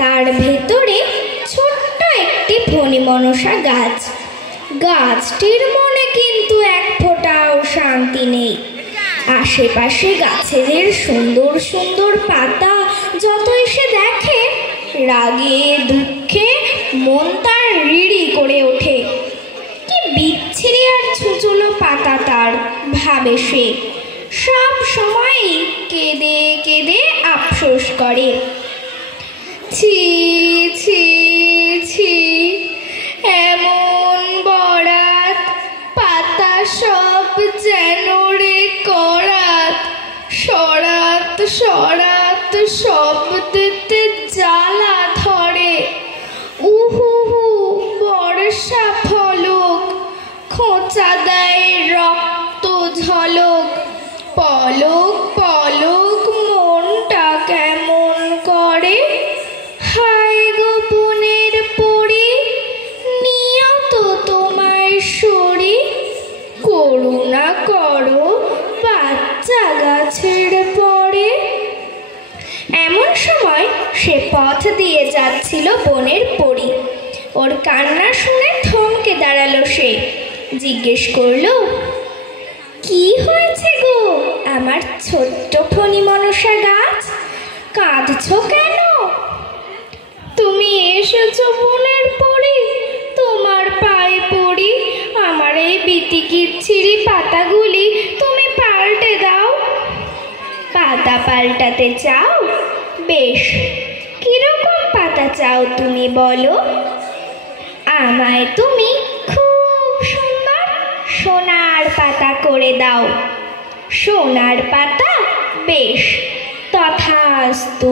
তার ভেতরে ছোট্ট একটি ফণী মনসা গাছ। গাছটির মনে কিন্তু এক ফোঁটাও শান্তি নেই। আশেপাশে গাছেদের সুন্দর সুন্দর পাতা যতই সে দেখে, রাগে দুঃখে মন তার রিড়ি করে ওঠে। কি বিচ্ছিরি আর ছুচুলো পাতা তার, ভাবে সে। সব সময়ই কেঁদে কেঁদে আফসোস করে। ছি ছি ছি, এমন বরাত, পাতা সব যেন রে করাত। সরাত সরাত শব্দতে জ্বালা ধরে। উহু হু বর্ষা ফলক, খোঁচা দেয় রক্ত ঝলক। পলক পলক মনটা কেমন করে। হায় গোপনের পড়ি, নিয়ত তোমায় সরি। করুণা করো বাচ্চা গাছের পরে। এমন সময় সে পথ দিয়ে যাচ্ছিল বনের পরী। ওর কান্না শুনে থমকে দাঁড়ালো সে। জিজ্ঞেস করলো, কি হয়েছে গো আমার ছোট্ট ফণী মনসা গাছ, কাঁদছো কেন? তুমি এসেছো বনের পরী, তোমার পায়ে পড়ি। আমার এই বিতিকিচ্ছিরি পাতাগুলি তুমি পাল্টে দাও। পাতা পাল্টাতে চাও? বেশ, কিরকম পাতা চাও তুমি বলো। আমায় তুমি খুব সুন্দর সোনার পাতা করে দাও। সোনার পাতা? বেশ, তথাস্তু।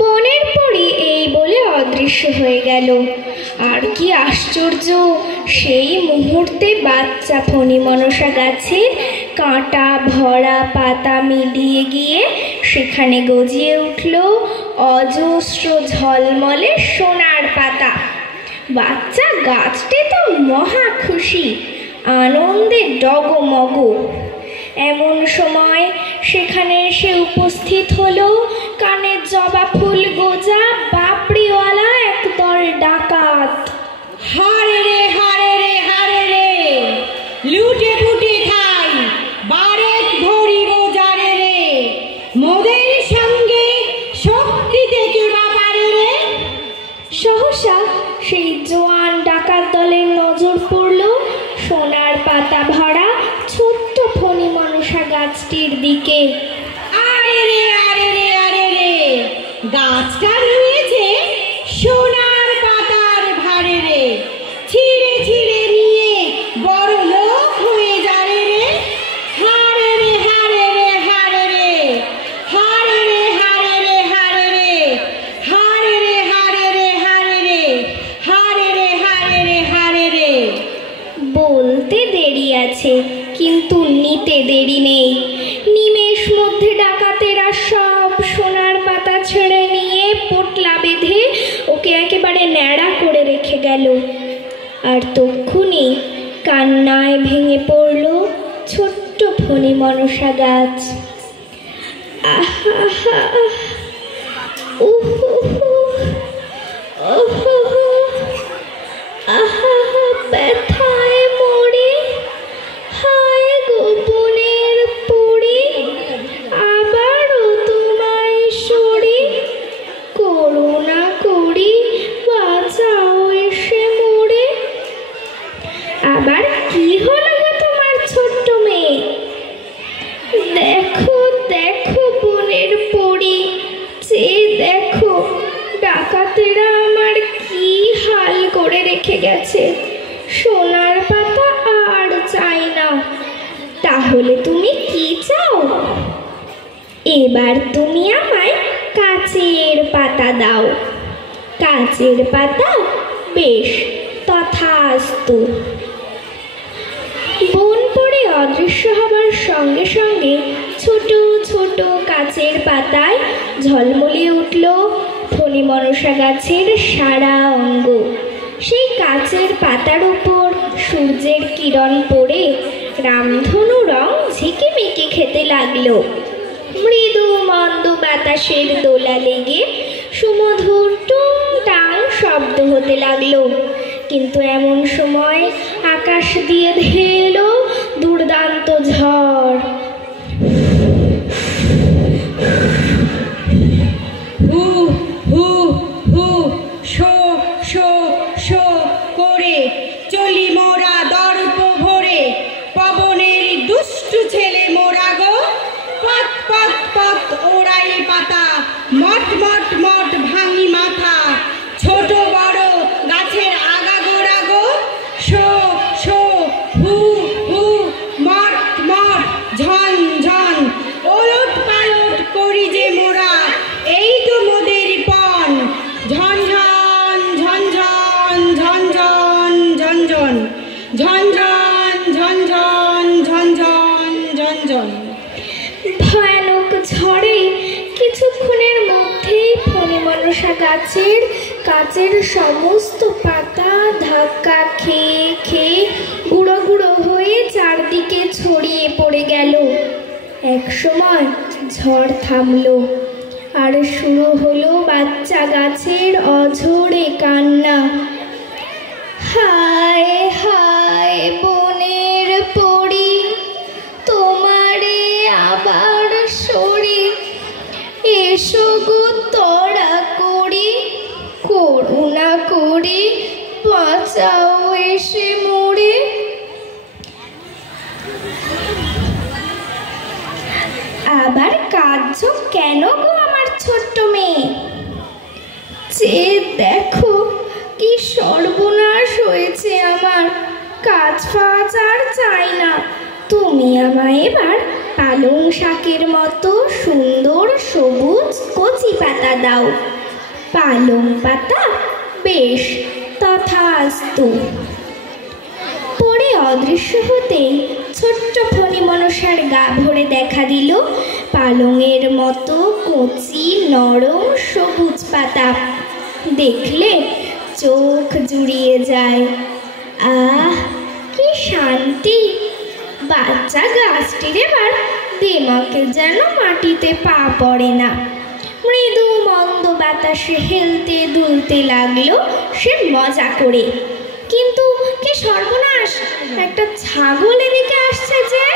বনের পরী এই বলে অদৃশ্য হয়ে গেল। আর কি আশ্চর্য, সেই মুহূর্তে বাচ্চা ফণী মনসা গাছের কাঁটা ভরা পাতা মিলিয়ে গিয়ে সেখানে গজিয়ে উঠল অজস্র ঝলমলে সোনার পাতা। বাচ্চা গাছটি তো মহা খুশি, আনন্দে ডগমগ। এমন সময় সেখানে এসে উপস্থিত হলো কানের জবা ফুল গোজা বাপড়িওয়ালা একদল ডাকাত। হারে রে হারে রে হারে রে, লুটে পুটে খাই বারেক ভরি রোজারে রে। মোদের সঙ্গে শক্তি থেকে বাপারে রে। সহসা সেই জোয়ান ডাকাত দলের নজর পড়ল সোনার পাতা ভরা ছোট্ট ফণী মনসা গাছটির দিকে। আরে রে আরে রে আরে রে, গাছটা রয়েছে সোনার পাতার ভারে রে। ছিঁড়ে ছিঁড়ে নিয়ে বড় লোক হয়ে যাবে রে। হারে রে হারে রে হারে রে, হারে রে হারে রে হারে রে, হারে রে হারে রে হারে রে, হারে রে হারে রে হারে রে। বলতে দেরি আছে, কিন্তু নিতে দেরি নেই। নিমেষ মধ্যে ডাকাতেরা সব সোনার পাতা ছেড়ে নিয়ে পোটলা বেঁধে ওকে একেবারে ন্যাড়া করে রেখে গেল। আর তক্ষুনি কান্নায় ভেঙে পড়ল ছোট্ট ফণী মনসা গাছ। আহা, উহু ওহো, আহা ব্যথায় মরে। হায় গোপনের পড়ি, আবারও তোমায় সরি। করুণা করি বাঁচাও এসে মোরে। আবার কি হলো গো তোমার ছোট্ট মেয়ে? দেখো দেখো বনের পরী, চেয়ে দেখো ডাকাতেরা আমার কি হাল করে রেখে গেছে। সোনার পাতা আর চাই না। তাহলে তুমি কি চাও? এবার তুমি আমায় কাচের পাতা দাও। কাচের পাতা? বেশ, তথাস্তু। বন পড়ে অদৃশ্য হবার সঙ্গে সঙ্গে ছোট ছোট কাচের পাতায় ঝলমলিয়ে উঠল ফণী মনসা গাছের সারা অঙ্গ। সেই কাচের পাতার উপর সূর্যের কিরণ পড়ে রামধনু রং ঝিকিমিকি খেতে লাগলো। মৃদু মন্দ বাতাসের দোলা লেগে সুমধুর টুংটাং শব্দ হতে লাগলো। কিন্তু এমন সময় আকাশ দিয়ে ধেয়ে এলো দুর্দান্ত ঝড়। হু হু হু শো শো শো করে চলি মোরা দর্প ভরে, পবনের দুষ্টু ছেলে মোরা গো। পথ পথ পথ ওড়াই পাতা, মট মট মট ভাঙি মাথা, ছোট বড় গাছের আগা গোড়া গো। শো শো হু হু মট মট ঝন ঝন, ওলট পালট করি যে মোরা, এই তো মোদের পণ। ঝন ঝন ঝন ঝন ঝন ঝন ঝন ঝন ঝন ঝন ঝন ঝন ঝন ঝন ঝন ঝন। ভয়ানক ঝড়ে কিছুক্ষণের মধ্যেই ফণিমনসা গাছের কাচের সমস্ত পাতা ধাক্কা খেয়ে খেয়ে গুঁড়ো গুঁড়ো হয়ে চারদিকে ছড়িয়ে পড়ে গেল। একসময় ঝড় থামলো, আর শুরু হলো বাচ্চা গাছের অঝোরে কান্না। হায় হায় বনের পরি, তোমারে আবার সরি, এসো গো তরা করি, করুণা করে বাঁচাও এসে মোরে। আবার কাঁদছো কেন গো আমার ছোট্ট মেয়ে? যে দেখো কি সর্বনাশ হয়েছে আমার। কাজ ফাজ আর চাই না, তুমি আমায় এবার পালং শাকের মতো সুন্দর সবুজ কচি পাতা দাও। পালং পাতা? বেশ, তথাস্তু। পরে অদৃশ্য হতেই ছোট্ট ফণিমনসার গা ভরে দেখা দিল পালংয়ের মতো কচি নরম সবুজ পাতা। দেখলে চোখ জুড়িয়ে যায়। আহ, কি শান্তি! বাচ্চা গাছটির এবার দেমাকে যেন মাটিতে পা পড়ে না। মৃদু মন্দ বাতাসে হেলতে দুলতে লাগলো সে মজা করে। কিন্তু কি সর্বনাশ, একটা ছাগল এদিকে আসছে যে।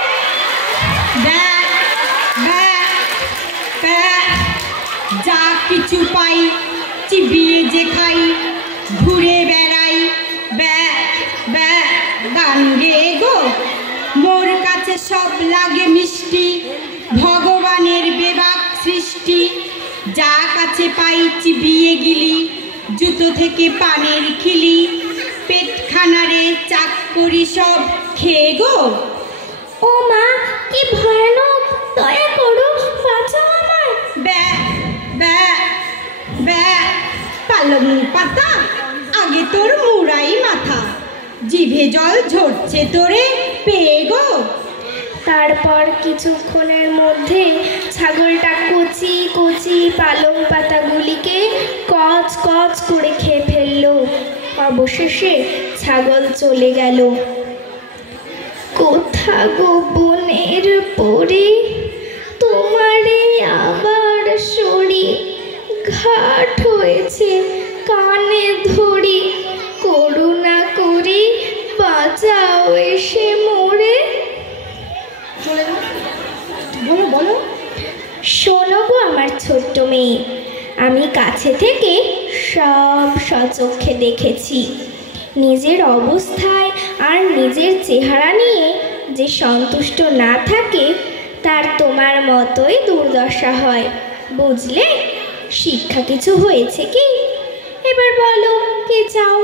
যা কিছু পাই চিবিয়ে যে খাই, ঘুরে বেড়াই ব্যা ব্যা গান গেয়ে গো। মোর কাছে সব লাগে মিষ্টি, ভগবানের বেবাক সৃষ্টি। যা কাছে পাই চিবিয়ে গিলি, জুতো থেকে পানের খিলি, পেটখানারে চাক করি সব খেয়ে গো। ও মা, কি ভয়ানক! দয়া করো, বাঁচাও আমায়। ব্যা ব্যা ব্যা পালং পাতা, আগে তোর মুড়াই মাথা, জিভে জল ঝরছে তোরে পেয়ে গো। তারপর কিছুক্ষণের মধ্যে ছাগলটা কচি কচি পালং পাতাগুলিকে কচ কচ করে খেয়ে ফেললো। অবশেষে ছাগল চলে গেল। কোথা গো বনের পরি, তোমারে আবার সরি, ঘাট হয়েছে কানে ধরি, করুণা করি বাঁচাও এসে মোরে। বলো বলো। শোনো গো আমার ছোট্ট মেয়ে, আমি কাছে থেকে সব সচক্ষে দেখেছি। নিজের অবস্থায় আর নিজের চেহারা নিয়ে যে সন্তুষ্ট না থাকে তার তোমার মতোই দুর্দশা হয়, বুঝলে? শিক্ষা কিছু হয়েছে কি? এবার বলো, কি চাও?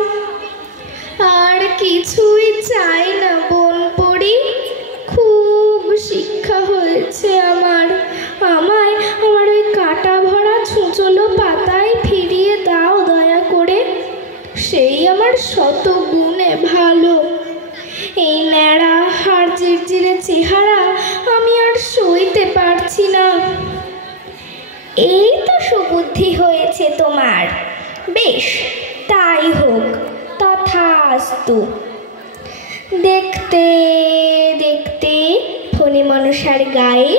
আর কিছুই চাই না বোন পড়ি, খুব শিক্ষা হয়েছে আমার। আমায় আমার ওই কাটা ভরা ছুঁচলো পাতায় ফিরিয়ে দাও দয়া করে, সেই আমার শত গুণে ভালো। এই ন্যাড়া হাড় জিরজিরে চেহারা আমি আর সইতে পারছি না। এই তো সুবুদ্ধি হয়েছে তোমার, বেশ তাই হোক, তথাস্তু। দেখতে দেখতে ফণিমনসার গায়ে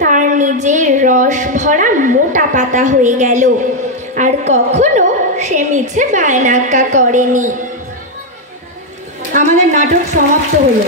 তার নিজের রস ভরা মোটা পাতা হয়ে গেল, আর কখনো সে মিছে বায়নাক্কা করেনি। আমাদের নাটক সমাপ্ত হলো।